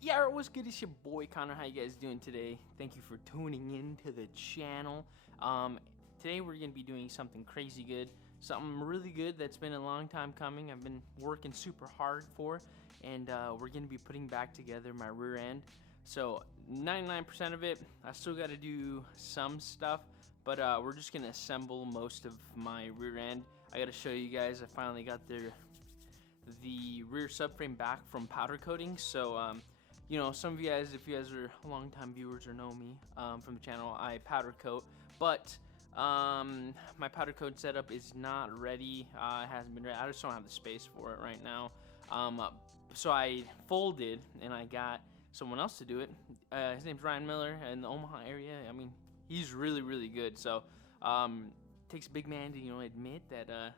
Yeah, what's good? It's your boy Connor. How you guys doing today? Thank you for tuning in to the channel. Today we're gonna be doing something crazy good, something really good that's been a long time coming. I've been working super hard for, and we're gonna be putting back together my rear end. So 99% of it, I still got to do some stuff, but we're just gonna assemble most of my rear end. I got to show you guys. I finally got the rear subframe back from powder coating. So you know, some of you guys, if you guys are longtime viewers or know me from the channel, I powder coat, but my powder coat setup is not ready. It hasn't been ready. I just don't have the space for it right now. So I folded and I got someone else to do it. His name's Ryan Miller in the Omaha area. I mean, he's really good. So it takes a big man to admit that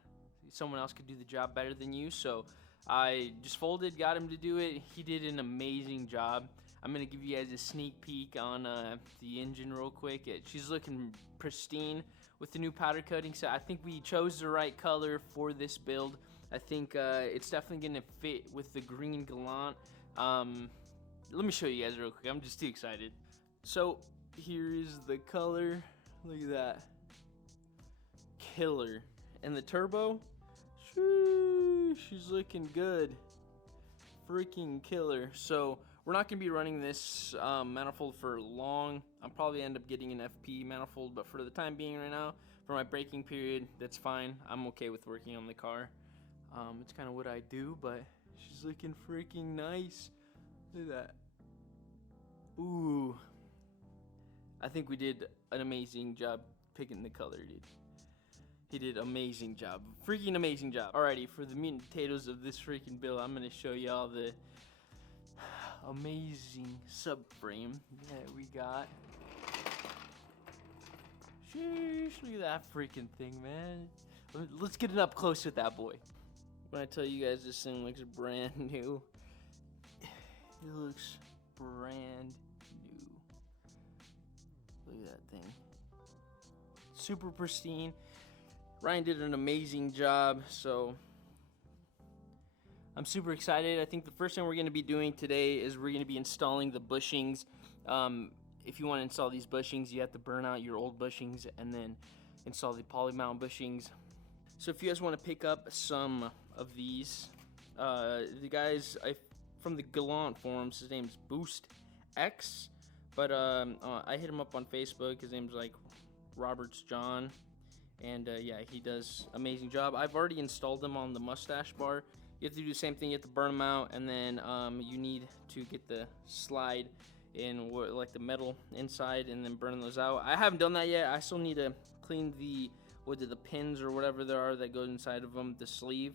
someone else could do the job better than you. So I just folded, got him to do it. He did an amazing job. I'm gonna give you guys a sneak peek on the engine real quick. She's looking pristine with the new powder coating. So I think we chose the right color for this build. I think it's definitely gonna fit with the green Galant. Let me show you guys real quick. I'm just too excited. So here is the color. Look at that, killer. And the turbo, she's looking good, freaking killer. So we're not gonna be running this manifold for long. I'll probably end up getting an FP manifold, but for the time being right now, for my braking period, that's fine. I'm okay with working on the car. It's kind of what I do, but she's looking freaking nice. Look at that. Ooh, I think we did an amazing job picking the color, dude. He did an amazing job, freaking amazing job. Alrighty, for the meat and potatoes of this freaking build, I'm gonna show y'all the amazing subframe that we got. Sheesh, look at that freaking thing, man. Let's get it up close with that boy. When I tell you guys this thing looks brand new, it looks brand new. Look at that thing. Super pristine. Ryan did an amazing job, so I'm super excited. I think the first thing we're going to be doing today is we're going to be installing the bushings. If you want to install these bushings, you have to burn out your old bushings and then install the poly mount bushings. So if you guys want to pick up some of these, the guys from the Galant forums, his name's Boost X, but I hit him up on Facebook. His name's like Roberts John. And yeah, he does an amazing job. I've already installed them on the mustache bar. You have to do the same thing. You have to burn them out, and then you need to get the slide in, like the metal inside, and then burn those out. I haven't done that yet. I still need to clean the pins or whatever there are that go inside of them, the sleeve.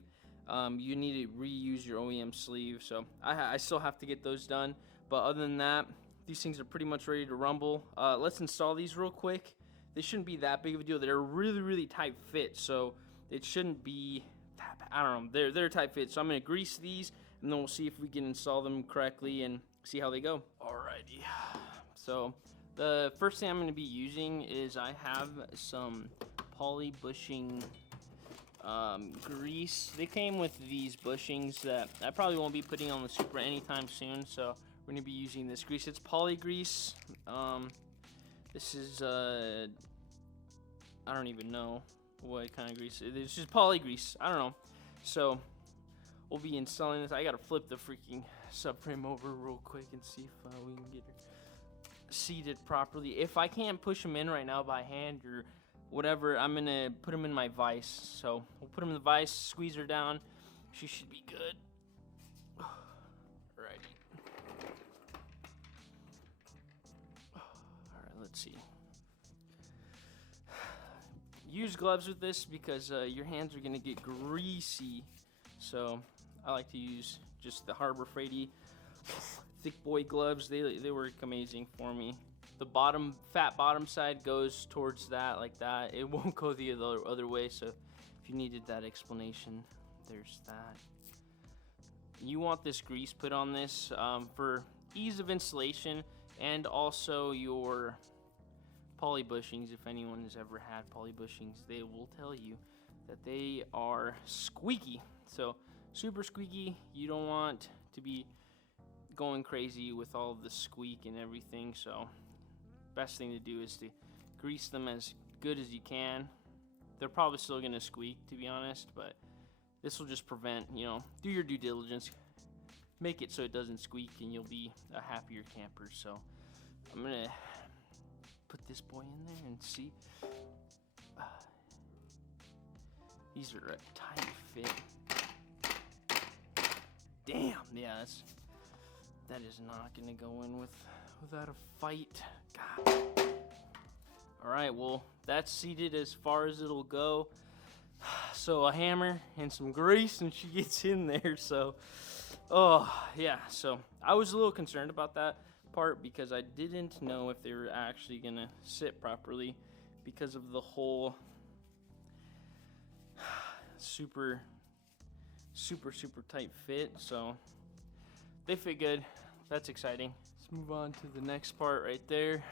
You need to reuse your OEM sleeve, so I still have to get those done. But other than that, these things are pretty much ready to rumble. Let's install these real quick. They shouldn't be that big of a deal. They're really tight fit, so it shouldn't be, I don't know, they're tight fit. So I'm gonna grease these, and then we'll see if we can install them correctly and see how they go. Alrighty, so the first thing I'm gonna be using is I have some poly bushing grease. They came with these bushings that I probably won't be putting on the Supra anytime soon, so we're gonna be using this grease. It's poly grease. This is, I don't even know what kind of grease. It's just poly grease. I don't know. So, we'll be installing this. I gotta flip the freaking subframe over real quick and see if we can get her seated properly. If I can't push them in right now by hand or whatever, I'm gonna put them in my vise. So, we'll put them in the vise, squeeze her down. She should be good. Alrighty. Let's see. Use gloves with this because your hands are gonna get greasy. So I like to use just the Harbor Freighty thick boy gloves. They work amazing for me. The fat bottom side goes towards that like that. It won't go the other way. So if you needed that explanation, there's that. You want this grease put on this for ease of installation, and also your poly bushings. If anyone has ever had poly bushings, they will tell you that they are squeaky. So super squeaky. You don't want to be going crazy with all of the squeak and everything, so best thing to do is to grease them as good as you can. They're probably still gonna squeak, to be honest, but this will just prevent, you know, do your due diligence, make it so it doesn't squeak, and you'll be a happier camper. So I'm gonna put this boy in there and see. These are a tight fit. Damn, yeah, that is not gonna go in without a fight. God. All right, well, that's seated as far as it'll go. So a hammer and some grease and she gets in there. So, oh yeah, so I was a little concerned about that part because I didn't know if they were actually gonna sit properly because of the whole super tight fit. So they fit good. That's exciting. Let's move on to the next part right there.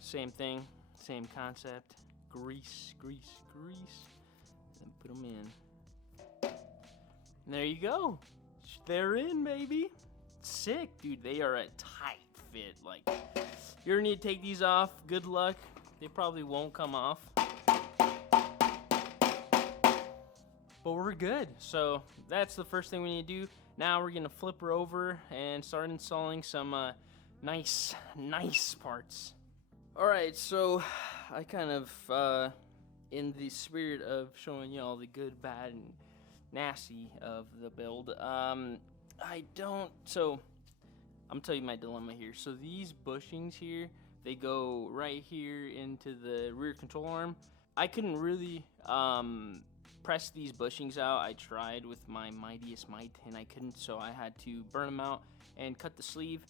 Same thing, same concept. Grease, and put them in. And there you go. They're in, baby. Sick, dude. They are a tight fit. Like, you're gonna need to take these off. Good luck. They probably won't come off. But we're good. So that's the first thing we need to do. Now we're gonna flip her over and start installing some nice parts. All right, so I kind of, in the spirit of showing you all the good, bad, and nasty of the build, so I'm telling you my dilemma here. So these bushings here, they go right here into the rear control arm. I couldn't really press these bushings out. I tried with my mightiest might and I couldn't, so I had to burn them out and cut the sleeve.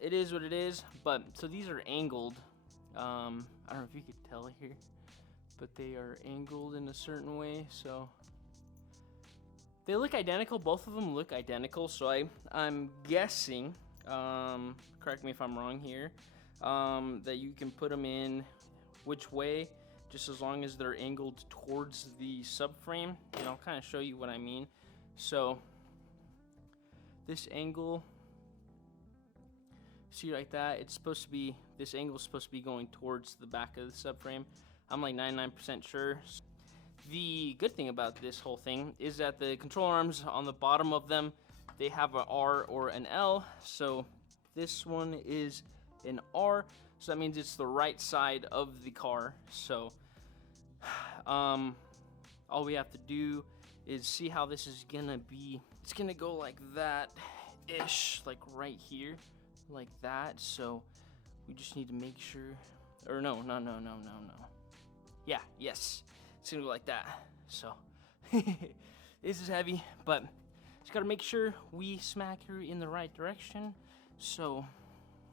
It is what it is, but so these are angled. I don't know if you could tell here, but they are angled in a certain way, so they look identical. Both of them look identical, so I'm guessing, correct me if I'm wrong here, that you can put them in which way, just as long as they're angled towards the subframe, and I'll kind of show you what I mean. So this angle, see like that, it's supposed to be, this angle is supposed to be going towards the back of the subframe. I'm like 99% sure. The good thing about this whole thing is that the control arms on the bottom of them, they have an R or an L. So this one is an R, so that means it's the right side of the car. So all we have to do is see how this is gonna be. It's gonna go like that ish, like right here, like that. So we just need to make sure, or no. Yeah, yes, it's gonna go like that. So this is heavy, but just gotta make sure we smack her in the right direction. So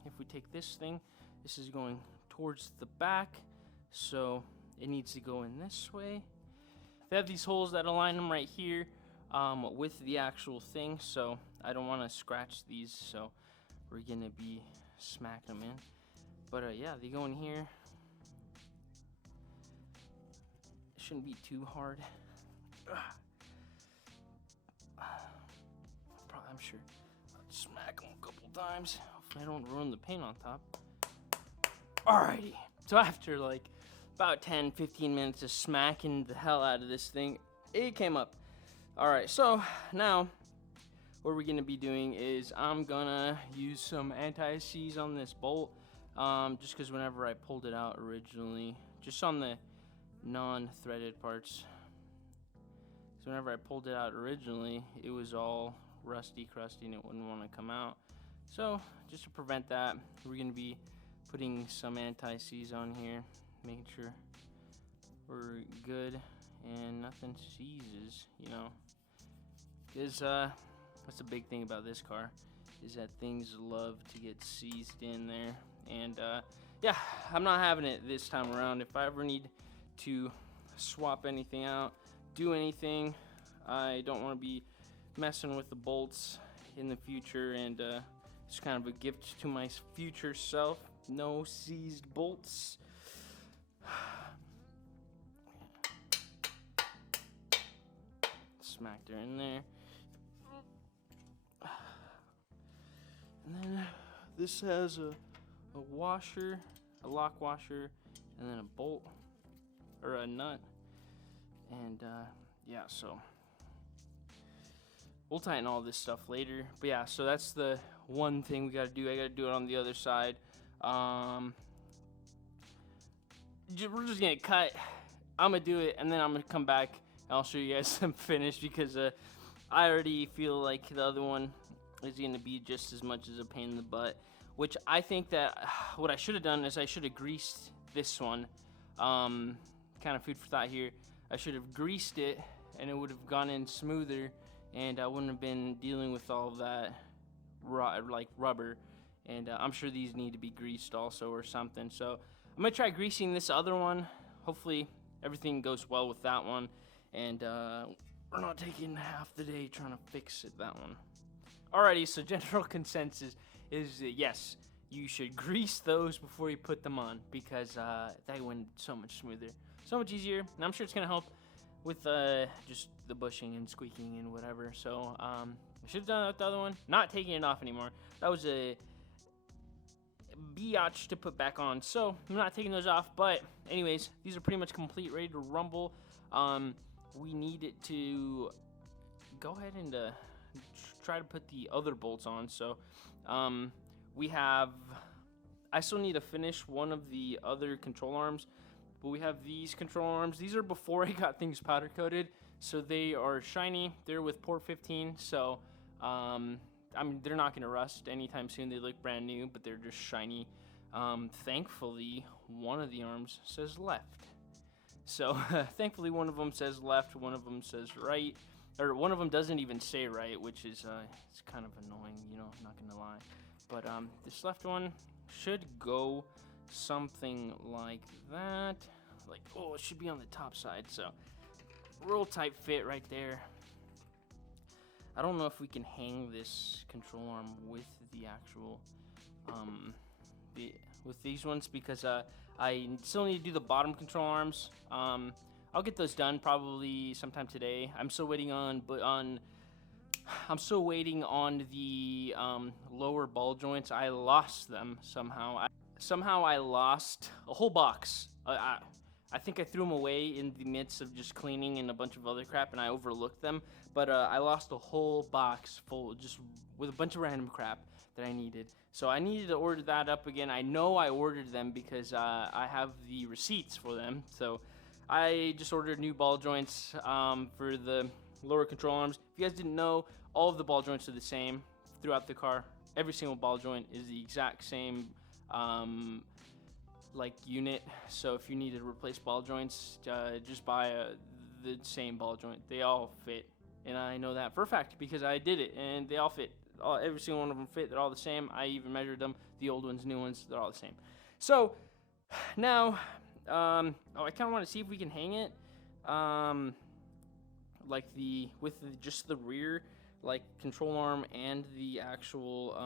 if we take this thing, this is going towards the back, so it needs to go in this way. They have these holes that align them right here with the actual thing, so I don't want to scratch these, so we're gonna be smacking them in. But yeah, they go in here. It shouldn't be too hard. I'm sure I'll smack them a couple times. Hopefully I don't ruin the paint on top. Alrighty, so after like about 10-15 minutes of smacking the hell out of this thing, it came up. Alright, so now what we're gonna be doing is I'm gonna use some anti-seize on this bolt, just because whenever I pulled it out originally, just on the non-threaded parts, so whenever I pulled it out originally, it was all rusty, crusty, and it wouldn't want to come out. So just to prevent that, we're gonna be putting some anti-seize on here, making sure we're good and nothing seizes, you know, because that's the big thing about this car, is that things love to get seized in there. And yeah, I'm not having it this time around. If I ever need to swap anything out, do anything, I don't want to be messing with the bolts in the future, and it's kind of a gift to my future self. No seized bolts. Smacked her in there. This has a washer, a lock washer, and then a bolt or a nut, and yeah, so we'll tighten all this stuff later. But yeah, so that's the one thing we gotta do. I gotta do it on the other side. We're just gonna cut. I'm gonna do it, and then I'm gonna come back and I'll show you guys some finish, because I already feel like the other one is gonna be just as much as a pain in the butt. Which I think that what I should have done is I should have greased this one. Kind of food for thought here. I should have greased it, and it would have gone in smoother, and I wouldn't have been dealing with all of that like rubber. And I'm sure these need to be greased also or something. So I'm gonna try greasing this other one. Hopefully everything goes well with that one, and we're not taking half the day trying to fix it, that one. Alrighty, so general consensus is that yes, you should grease those before you put them on, because that went so much smoother, so much easier, and I'm sure it's gonna help with just the bushing and squeaking and whatever. So I should have done that with the other one. Not taking it off anymore. That was a biatch to put back on, so I'm not taking those off. But anyways, these are pretty much complete, ready to rumble. We need it to go ahead and try to put the other bolts on. So we have, I still need to finish one of the other control arms, but we have these control arms. These are before I got things powder coated, so they are shiny. They're with port 15, so I mean, they're not gonna rust anytime soon. They look brand new, but they're just shiny. Thankfully, one of the arms says left. So thankfully, one of them says left, one of them says right, or one of them doesn't even say right, which is it's kind of annoying, you know, not gonna lie. But this left one should go something like that. Like, oh, it should be on the top side. So real tight fit right there. I don't know if we can hang this control arm with the actual with these ones, because I still need to do the bottom control arms. I'll get those done probably sometime today. I'm still waiting on the lower ball joints. I lost them somehow. I lost a whole box. I think I threw them away in the midst of just cleaning and a bunch of other crap, and I overlooked them. But I lost a whole box full, just with a bunch of random crap that I needed. So I needed to order that up again. I know I ordered them because I have the receipts for them. So I just ordered new ball joints for the lower control arms. If you guys didn't know, all of the ball joints are the same throughout the car. Every single ball joint is the exact same like unit. So if you need to replace ball joints, just buy the same ball joint. They all fit, and I know that for a fact because I did it, and they all fit. Every single one of them fit. They're all the same. I even measured them. The old ones, new ones, they're all the same. So now, I kind of want to see if we can hang it, like just the rear, like control arm, and the actual,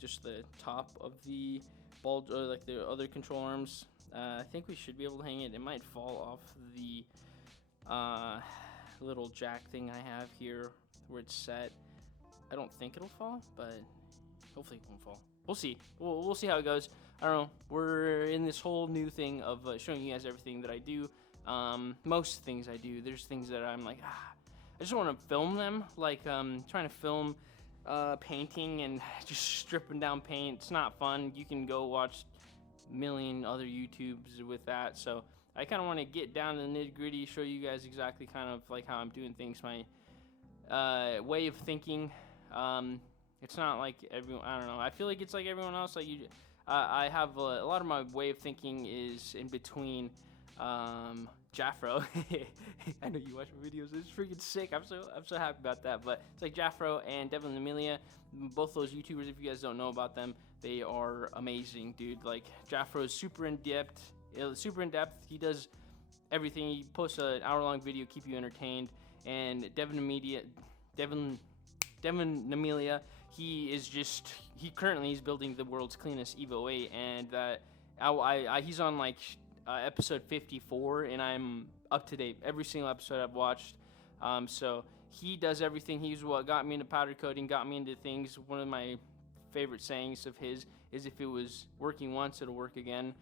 just the top of the ball, like the other control arms. I think we should be able to hang it. It might fall off the little jack thing I have here where it's set. I don't think it'll fall, but hopefully it won't fall. We'll see. We'll see how it goes. I don't know. We're in this whole new thing of showing you guys everything that I do. Most things I do. There's things that I'm like, I just want to film them. Like trying to film painting and just stripping down paint. It's not fun. You can go watch a million other YouTubes with that. So I kind of want to get down to the nitty gritty, show you guys exactly kind of like how I'm doing things, my way of thinking. It's not like everyone, I don't know. I feel like it's like everyone else. Like I have a lot of my way of thinking is in between Jafro. I know you watch my videos. It's freaking sick. I'm so happy about that. But it's like Jafro and Devin and Amelia, both those YouTubers. If you guys don't know about them, they are amazing, dude. Like Jafro is super in depth. He does everything. He posts an hour-long video, keep you entertained. And Devin and Amelia, he currently is building the world's cleanest Evo 8, and he's on like episode 54, and I'm up to date every single episode I've watched. So he does everything. He's what got me into powder coating, got me into things. One of my favorite sayings of his is, if it was working once, it'll work again.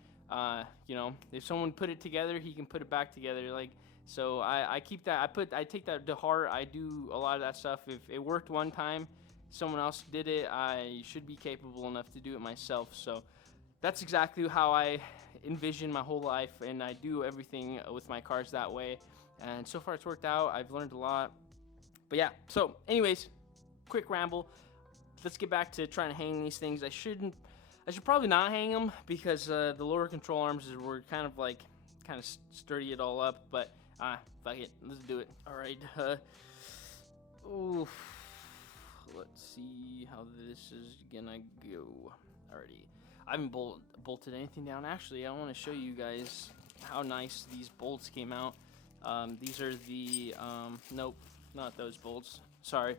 You know, if someone put it together, he can put it back together. Like, so I keep that, I take that to heart. I do a lot of that stuff. If it worked one time, someone else did it, I should be capable enough to do it myself. So that's exactly how I envision my whole life, and I do everything with my cars that way. And so far it's worked out. I've learned a lot. But yeah, so anyways, quick ramble. Let's get back to trying to hang these things. I should probably not hang them, because the lower control arms were kind of sturdy it all up. But fuck it, let's do it. All right. Oof. Let's see how this is gonna go. Alrighty. I haven't bolted anything down. Actually, I want to show you guys how nice these bolts came out. These are the nope, not those bolts. Sorry.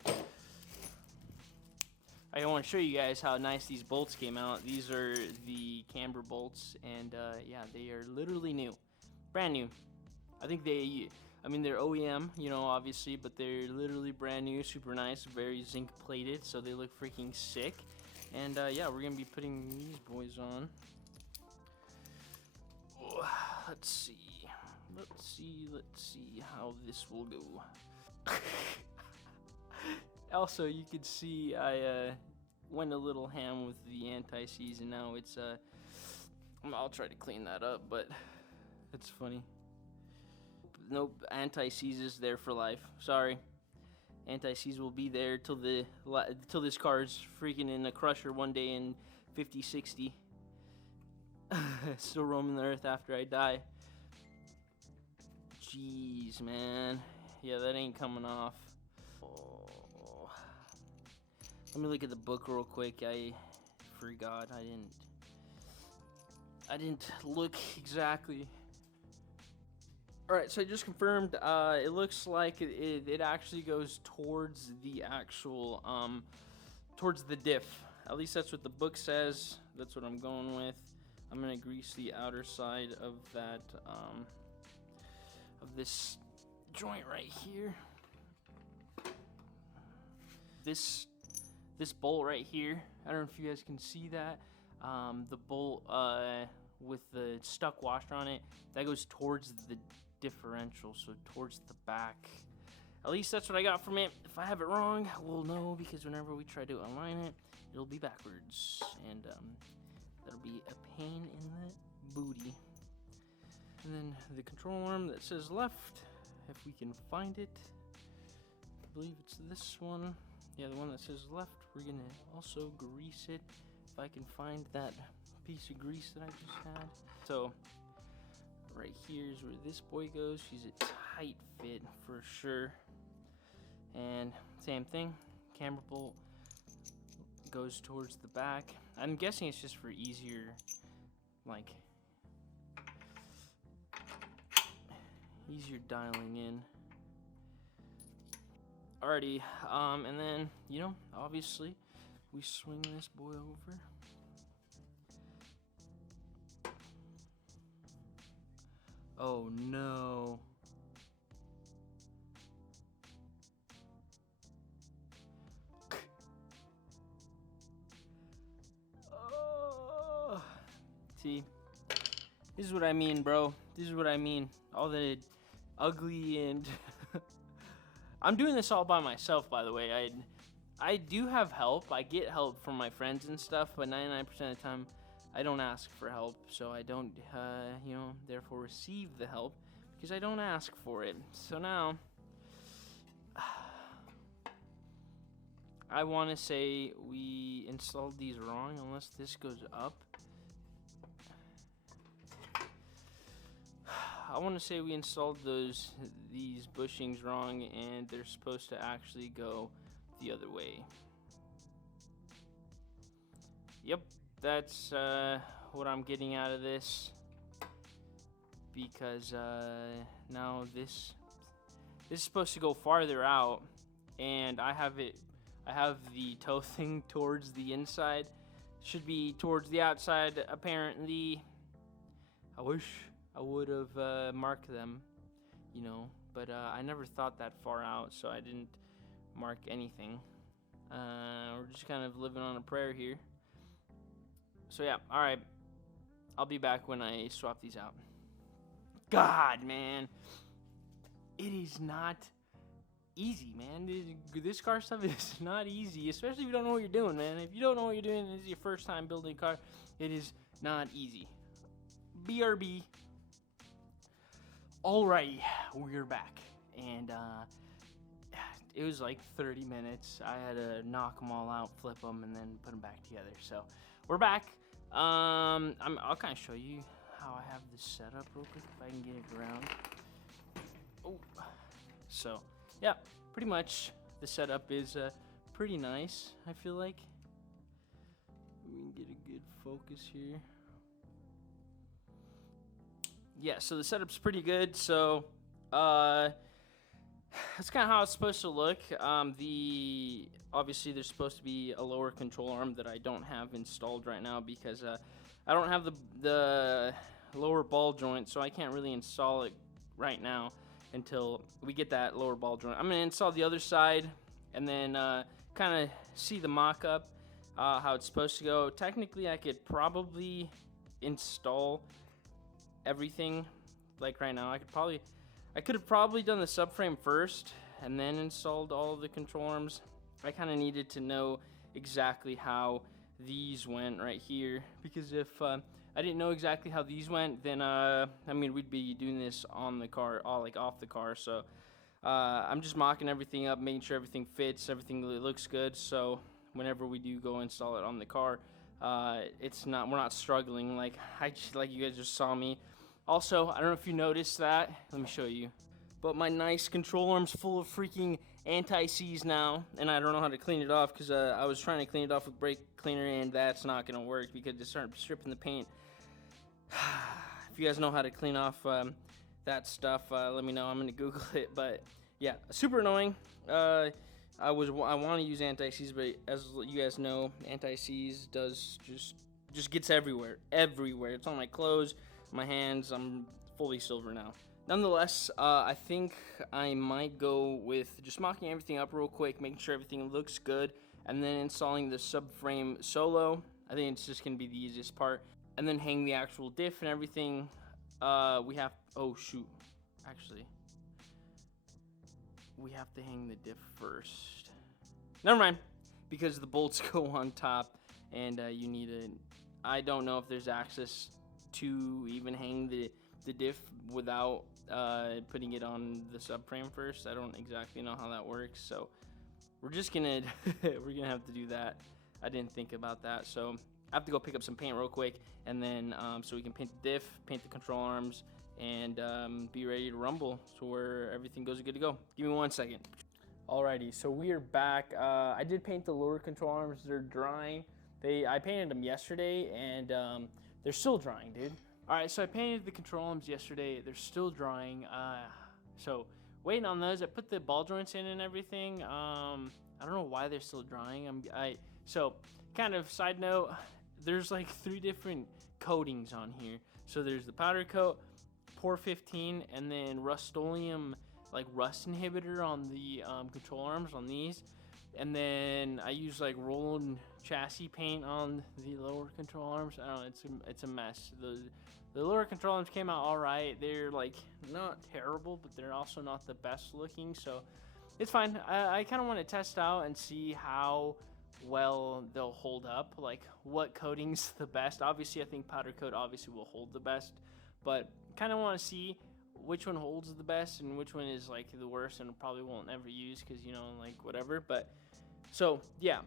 I want to show you guys how nice these bolts came out. These are the camber bolts, and yeah, they are literally new, brand new. I think they're OEM, you know, obviously, but they're literally brand new, super nice, very zinc plated, so they look freaking sick. And yeah, we're gonna be putting these boys on. Let's see how this will go. Also, you could see I went a little ham with the anti-seize, and now it's I'll try to clean that up, but it's funny. Nope, anti-seize is there for life. Sorry, anti-seize will be there till this car's freaking in a crusher one day in 50, 60. Still roaming the earth after I die. Jeez, man. Yeah, that ain't coming off. Oh. Let me look at the book real quick. I forgot. I didn't look exactly. Alright, so I just confirmed. It looks like it actually goes towards the actual, towards the diff. At least that's what the book says. That's what I'm going with. I'm gonna grease the outer side of that, of this joint right here. This bolt right here. I don't know if you guys can see that. The bolt with the stuck washer on it, that goes towards the differential, so towards the back. At least that's what I got from it. If I have it wrong, we'll know, because whenever we try to align it, it'll be backwards, and that'll be a pain in the booty. And then the control arm that says left, if we can find it. I believe it's this one. Yeah, the one that says left. We're gonna also grease it, if I can find that piece of grease that I just had. So right here is where this boy goes. She's a tight fit for sure. And same thing, camber bolt goes towards the back. I'm guessing it's just for easier, like, easier dialing in. Alrighty, and then, you know, obviously, we swing this boy over. Oh no. Oh. See, this is what I mean, bro. This is what I mean. All the ugly and I'm doing this all by myself, by the way. I do have help. I get help from my friends and stuff, but 99% of the time I don't ask for help, so I don't, you know, therefore receive the help, because I don't ask for it. So now, I want to say we installed these wrong, unless this goes up. I want to say we installed these bushings wrong, and they're supposed to actually go the other way. Yep, that's what I'm getting out of this, because now this is supposed to go farther out, and I have the toe thing towards the inside. Should be towards the outside, apparently. I wish I would have marked them, you know, but I never thought that far out, so I didn't mark anything. We're just kind of living on a prayer here. So yeah, all right. I'll be back when I swap these out. God, man, it is not easy, man. This car stuff is not easy, especially if you don't know what you're doing, man. If you don't know what you're doing, and this is your first time building a car, it is not easy. BRB. Alrighty, we're back, and it was like 30 minutes. I had to knock them all out, flip them, and then put them back together. So we're back. I'll kind of show you how I have this set up real quick if I can get it around. Oh, so yeah, pretty much the setup is pretty nice. I feel like we can get a good focus here. Yeah, so the setup's pretty good. So that's kind of how it's supposed to look. Obviously there's supposed to be a lower control arm that I don't have installed right now because I don't have the lower ball joint, so I can't really install it right now until we get that lower ball joint. I'm gonna install the other side and then kind of see the mock-up, how it's supposed to go. Technically I could probably install everything like right now. I could have probably done the subframe first and then installed all of the control arms. I kind of needed to know exactly how these went right here, because if I didn't know exactly how these went, then I mean, we'd be doing this on the car, like off the car. So I'm just mocking everything up, making sure everything fits, everything looks good. So whenever we do go install it on the car, we're not struggling like you guys just saw me. Also, I don't know if you noticed that. Let me show you. But my nice control arm's full of freaking anti-seize now, and I don't know how to clean it off because I was trying to clean it off with brake cleaner, and that's not gonna work because it started stripping the paint. If you guys know how to clean off that stuff, let me know. I'm gonna Google it. But yeah, super annoying. I want to use anti-seize, but as you guys know, anti-seize does just gets everywhere. It's on my clothes, my hands. I'm fully silver now. Nonetheless, I think I might go with just mocking everything up real quick, making sure everything looks good, and then installing the subframe solo. I think it's just going to be the easiest part. And then hang the actual diff and everything. Oh shoot, actually, we have to hang the diff first. Never mind, because the bolts go on top, and you need I don't know if there's access to even hang the diff without putting it on the subframe first. I don't exactly know how that works, so we're just gonna we're gonna have to do that. I didn't think about that, so I have to go pick up some paint real quick, and then so we can paint the diff, paint the control arms, and be ready to rumble so where everything goes good to go. Give me 1 second. Alrighty, so we are back. I did paint the lower control arms. They're drying. I painted them yesterday, and they're still drying, dude. Alright, so I painted the control arms yesterday. They're still drying. So waiting on those. I put the ball joints in and everything. I don't know why they're still drying. So kind of side note, there's like 3 different coatings on here. So there's the powder coat, Por 15, and then Rust-Oleum, like rust inhibitor on the control arms on these. And then I use like rolled chassis paint on the lower control arms. I don't know, it's a mess. The lower control arms came out all right. They're like not terrible, but they're also not the best looking. So it's fine. I kind of want to test out and see how well they'll hold up. Like what coating's the best. Obviously, I think powder coat obviously will hold the best, but kind of want to see which one holds the best and which one is like the worst and probably won't ever use because, you know, like whatever. But so yeah,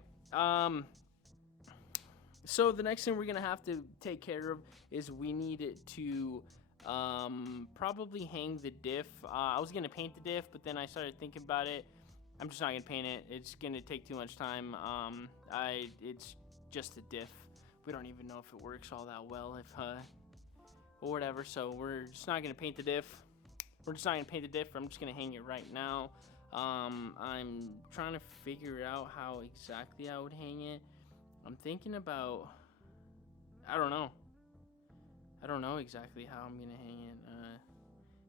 so the next thing we're gonna have to take care of is we need it to probably hang the diff. I was gonna paint the diff, but then I started thinking about it. I'm just not gonna paint it. It's gonna take too much time. It's just a diff. We don't even know if it works all that well, or whatever. So we're just not gonna paint the diff. I'm just gonna hang it right now. I'm trying to figure out how exactly I would hang it. I'm thinking about, I don't know exactly how I'm gonna hang it.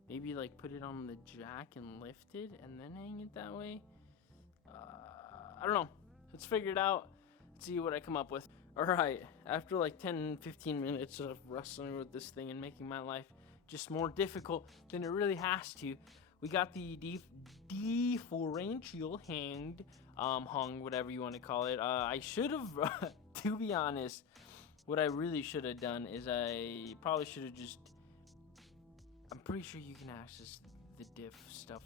Maybe like put it on the jack and lift it and then hang it that way. I don't know. let's figure it out. Let's see what I come up with. Alright, after like 10-15 minutes of wrestling with this thing and making my life just more difficult than it really has to, we got the differential hung, whatever you want to call it. I should have, to be honest, what I really should have done is I probably should have just, I'm pretty sure you can access the diff stuff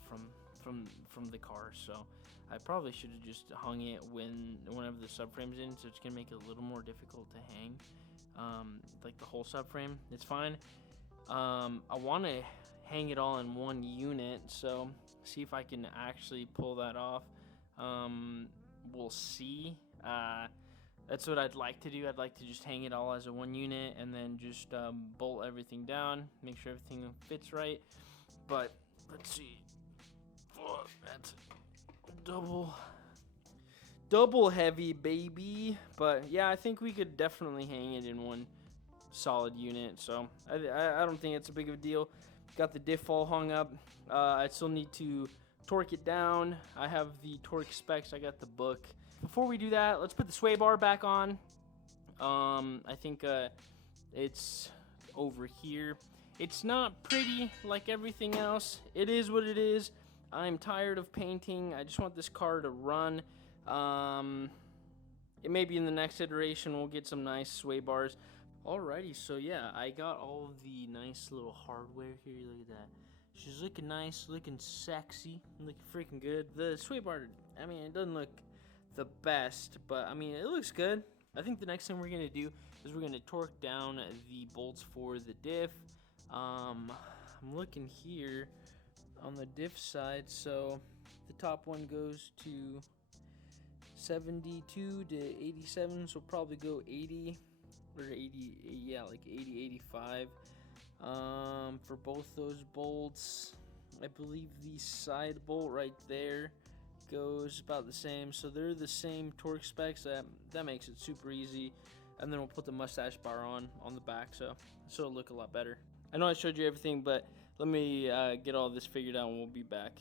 from the car, so I probably should have just hung it whenever the subframe's in, so it's gonna make it a little more difficult to hang, like the whole subframe. It's fine. I want to hang it all in one unit, so see if I can actually pull that off. We'll see. That's what I'd like to do. I'd like to just hang it all as a one unit and then just bolt everything down, make sure everything fits right. But let's see. Oh, that's double heavy, baby. But yeah, I think we could definitely hang it in one solid unit, so I don't think it's a big of a deal. Got the diff all hung up. I still need to torque it down. I have the torque specs. I got the book. Before we do that, let's put the sway bar back on. I think it's over here. It's not pretty like everything else. It is what it is. I'm tired of painting. I just want this car to run. It may be in the next iteration we'll get some nice sway bars. Alrighty, so yeah, I got all of the nice little hardware here. Look at that. She's looking nice, looking sexy, looking freaking good. The sway bar, I mean, it doesn't look the best, but I mean, it looks good. I think the next thing we're gonna do is we're gonna torque down the bolts for the diff. I'm looking here on the diff side, so the top one goes to 72 to 87, so probably go 80 or 80, yeah, like 80, 85 for both those bolts. I believe the side bolt right there goes about the same, so they're the same torque specs. That makes it super easy. And then we'll put the mustache bar on the back, so it'll look a lot better. I know I showed you everything, but let me get all this figured out and we'll be back.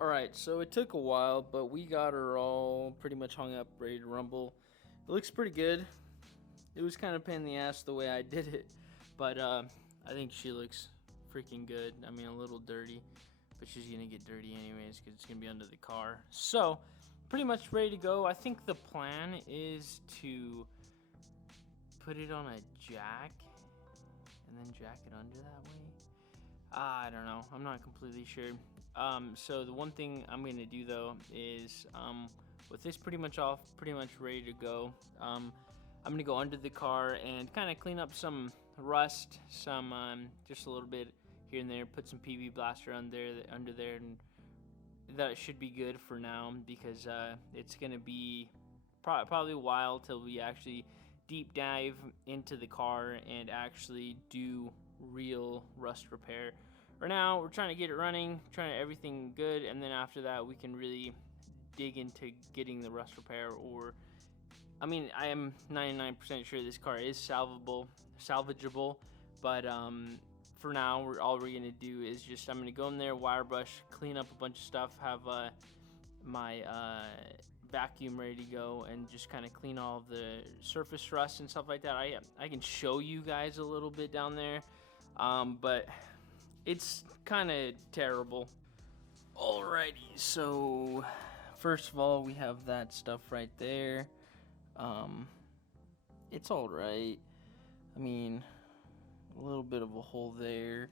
Alright, so it took a while, but we got her all pretty much hung up, ready to rumble. It looks pretty good. It was kind of a pain in the ass the way I did it, but I think she looks freaking good. I mean, a little dirty, but she's gonna get dirty anyways because it's gonna be under the car. So, pretty much ready to go. I think the plan is to put it on a jack and then jack it under that way. I don't know. I'm not completely sure. So the one thing I'm going to do though is with this pretty much ready to go, I'm going to go under the car and kind of clean up some rust, some just a little bit here and there, put some PB blaster under there, and that should be good for now because it's going to be probably a while till we actually deep dive into the car and actually do real rust repair. For now, we're trying to get it running, everything good, and then after that we can really dig into getting the rust repair. Or I mean, I am 99% sure this car is salvageable, but for now all we're gonna do is just I'm gonna go in there, wire brush, clean up a bunch of stuff, have my vacuum ready to go, and just kind of clean all of the surface rust and stuff like that. I can show you guys a little bit down there, but it's kind of terrible. Alrighty, so first of all we have that stuff right there. It's alright. I mean, a little bit of a hole there.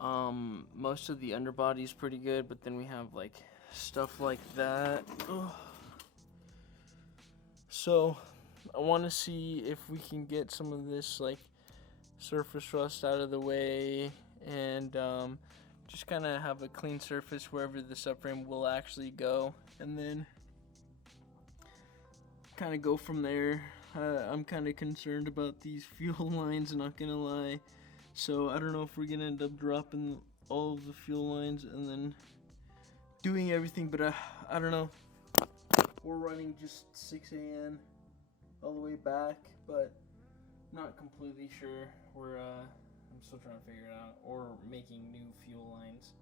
Most of the underbody's pretty good, but then we have like stuff like that. Ugh. So I want to see if we can get some of this like surface rust out of the way and just kind of have a clean surface wherever the subframe will actually go, and then kind of go from there. I'm kind of concerned about these fuel lines, not gonna lie, so I don't know if we're gonna end up dropping all of the fuel lines and then doing everything, but I don't know. We're running just 6 a.m. all the way back, but not completely sure. I'm still trying to figure it out, or making new fuel lines.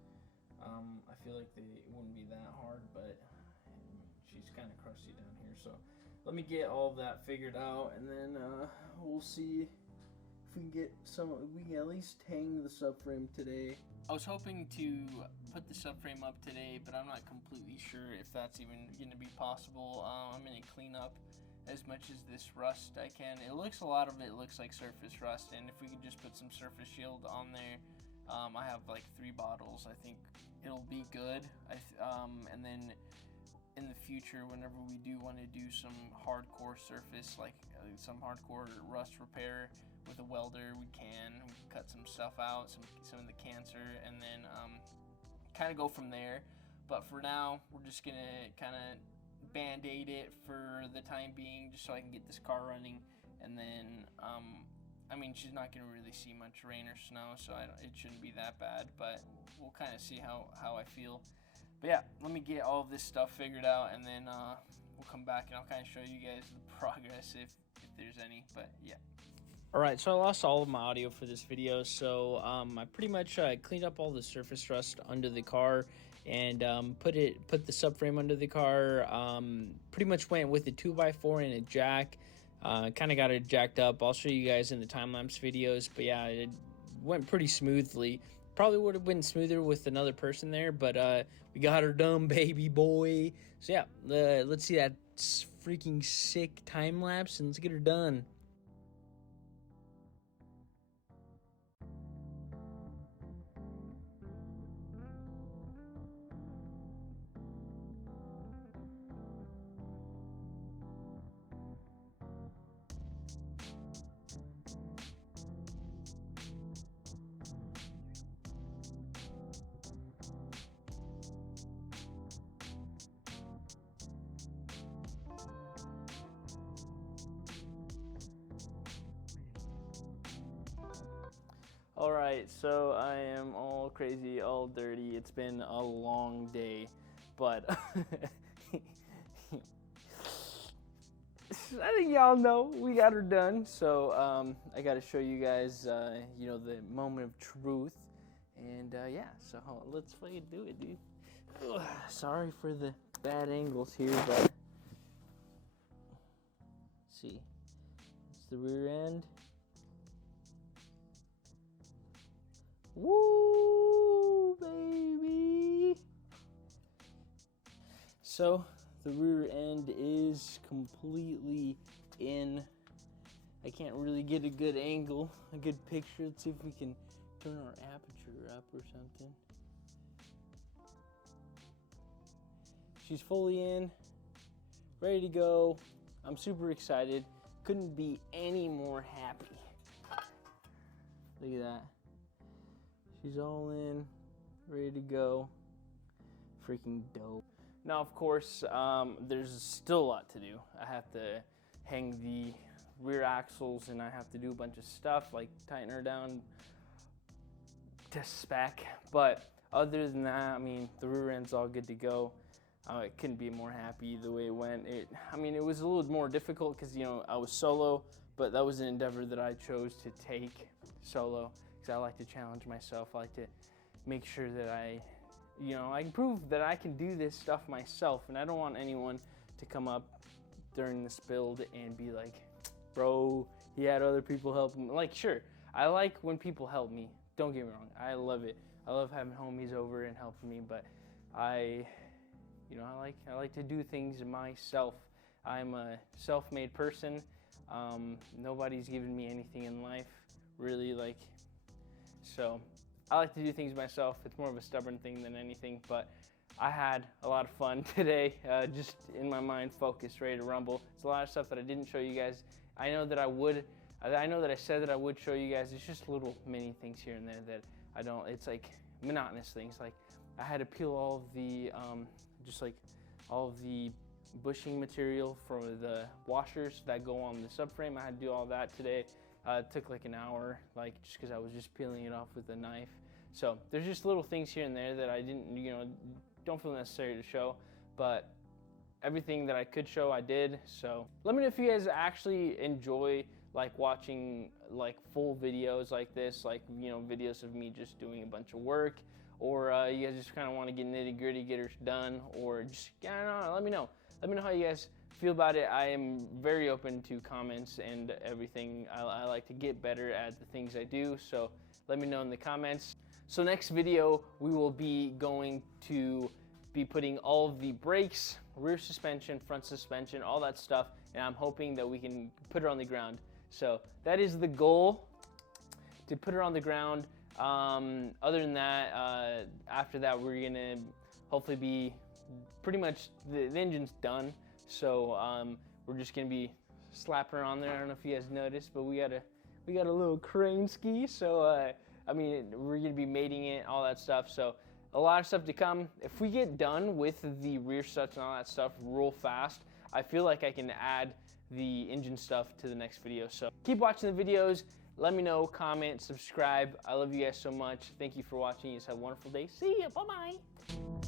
I feel like it wouldn't be that hard, but she's kind of crusty down here. So let me get all of that figured out, and then we'll see if we can get we can at least hang the subframe today. I was hoping to put the subframe up today, but I'm not completely sure if that's even going to be possible. I'm going to clean up as much as this rust I can. A lot of it looks like surface rust, and if we could just put some surface shield on there, I have like 3 bottles, I think it'll be good. And then in the future, whenever we do want to do some hardcore surface, like some hardcore rust repair with a welder, we can cut some stuff out, some of the cancer, and then kind of go from there. But for now, we're just gonna kind of band-aid it for the time being, just so I can get this car running. And then I mean, she's not gonna really see much rain or snow, so it shouldn't be that bad, but we'll kind of see how I feel. But yeah, let me get all of this stuff figured out, and then we'll come back and I'll kind of show you guys the progress if there's any. But yeah. Alright, so I lost all of my audio for this video, so I pretty much cleaned up all the surface rust under the car, and put the subframe under the car. Pretty much went with a 2x4 and a jack. Kind of got it jacked up. I'll show you guys in the time-lapse videos, but yeah, it went pretty smoothly. Probably would have been smoother with another person there, but we got her done, baby boy. So yeah, let's see that freaking sick time-lapse, and let's get her done. Alright, so I am all crazy, all dirty. It's been a long day, but I think y'all know we got her done. So I got to show you guys, you know, the moment of truth. And yeah, so let's fucking do it, dude. Ugh, sorry for the bad angles here, but let's see. It's the rear end. Woo, baby! So the rear end is completely in. I can't really get a good angle, a good picture. Let's see if we can turn our aperture up or something. She's fully in, ready to go. I'm super excited. Couldn't be any more happy. Look at that. She's all in, ready to go. Freaking dope. Now, of course, there's still a lot to do. I have to hang the rear axles, and I have to do a bunch of stuff, like tighten her down to spec. But other than that, I mean, the rear end's all good to go. I couldn't be more happy the way it went. I mean, it was a little more difficult because, you know, I was solo, but that was an endeavor that I chose to take solo. Because I like to challenge myself. I like to make sure that I can prove that I can do this stuff myself, and I don't want anyone to come up during this build and be like, bro, he had other people help him. Like, sure, I like when people help me. Don't get me wrong, I love it. I love having homies over and helping me, but I like to do things myself. I'm a self-made person. Nobody's given me anything in life, really, like. So I like to do things myself. It's more of a stubborn thing than anything, but I had a lot of fun today, just in my mind, focused, ready to rumble. It's a lot of stuff that I didn't show you guys. I know that I said that I would show you guys. It's just little mini things here and there that I don't, it's like monotonous things. Like I had to peel all of the, all of the bushing material for the washers that go on the subframe. I had to do all that today. It took like an hour, like just because I was just peeling it off with a knife. So there's just little things here and there that I didn't, don't feel necessary to show, but everything that I could show I did. So let me know if you guys actually enjoy like watching like full videos like this, like videos of me just doing a bunch of work, or you guys just kind of want to get nitty gritty, get her done, or just let me know. let me know how you guys feel about it. I am very open to comments and everything. I like to get better at the things I do, so let me know in the comments. So next video, we will be going to be putting all of the brakes, rear suspension, front suspension, all that stuff, and I'm hoping that we can put her on the ground. So that is the goal, to put her on the ground. Other than that, after that, we're gonna hopefully be pretty much, the engine's done. So we're just gonna be slapping her on there. I don't know if you guys noticed, but we got a little crane ski. So I mean, we're gonna be mating it, all that stuff. So a lot of stuff to come. If we get done with the rear struts and all that stuff real fast, I feel like I can add the engine stuff to the next video. So keep watching the videos. Let me know, comment, subscribe. I love you guys so much. Thank you for watching. You just have a wonderful day. See ya. Bye-bye.